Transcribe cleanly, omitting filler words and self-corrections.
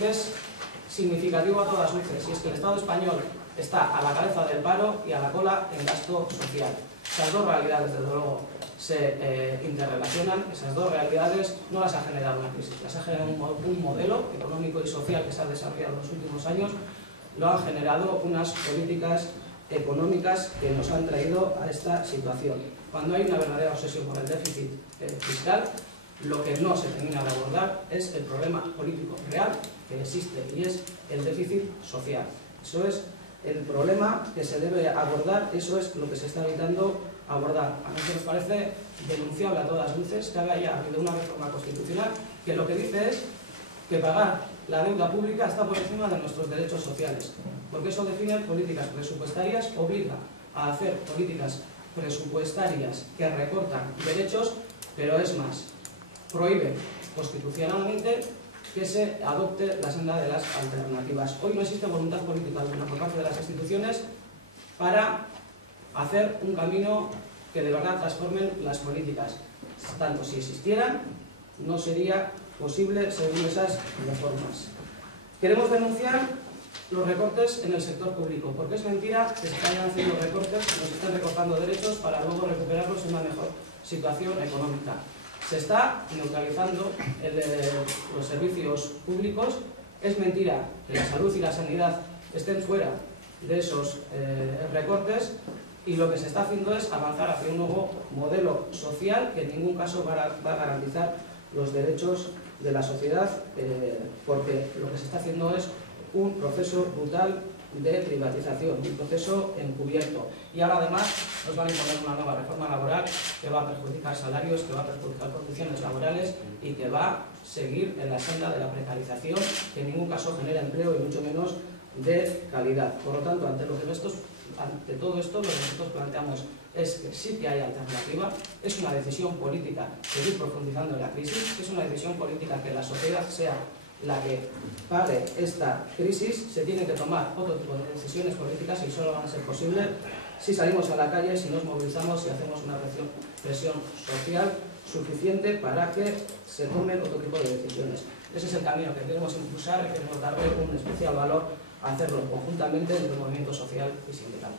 Es significativo a todas luces, y es que el Estado español está a la cabeza del paro y a la cola en gasto social. Esas dos realidades, desde luego, se interrelacionan. Esas dos realidades no las ha generado una crisis, las ha generado un modelo económico y social que se ha desarrollado en los últimos años. Lo han generado unas políticas económicas que nos han traído a esta situación. Cuando hay una verdadera obsesión por el déficit fiscal, lo que no se termina de abordar es el problema político real que existe, y es el déficit social. Eso es el problema que se debe abordar, eso es lo que se está evitando abordar. A nosotros nos parece denunciable a todas luces que haya habido una reforma constitucional que lo que dice es que pagar la deuda pública está por encima de nuestros derechos sociales, porque eso define políticas presupuestarias, obliga a hacer políticas presupuestarias que recortan derechos, pero es más, prohíbe constitucionalmente que se adopte la senda de las alternativas. Hoy no existe voluntad política alguna por parte de las instituciones para hacer un camino que de verdad transformen las políticas. Tanto si existieran, no sería posible seguir esas reformas. Queremos denunciar los recortes en el sector público, porque es mentira que se vayan haciendo recortes, que nos estén recortando derechos para luego recuperarlos en una mejor situación económica. Se está neutralizando los servicios públicos. Es mentira que la salud y la sanidad estén fuera de esos recortes, y lo que se está haciendo es avanzar hacia un nuevo modelo social que en ningún caso va a garantizar los derechos de la sociedad, porque lo que se está haciendo es un proceso brutal de privatización, un proceso encubierto. Y ahora además nos van a imponer una nueva reforma laboral que va a perjudicar salarios, que va a perjudicar condiciones laborales y que va a seguir en la senda de la precarización, que en ningún caso genera empleo y mucho menos de calidad. Por lo tanto, ante todo esto, lo que nosotros planteamos es que sí que hay alternativa. Es una decisión política seguir profundizando en la crisis, es una decisión política que la sociedad sea la que pague esta crisis. Se tienen que tomar otro tipo de decisiones políticas y solo van a ser posibles si salimos a la calle, si nos movilizamos, si hacemos una presión social suficiente para que se tomen otro tipo de decisiones. Ese es el camino que queremos impulsar y queremos darle un especial valor a hacerlo conjuntamente entre el movimiento social y sindical.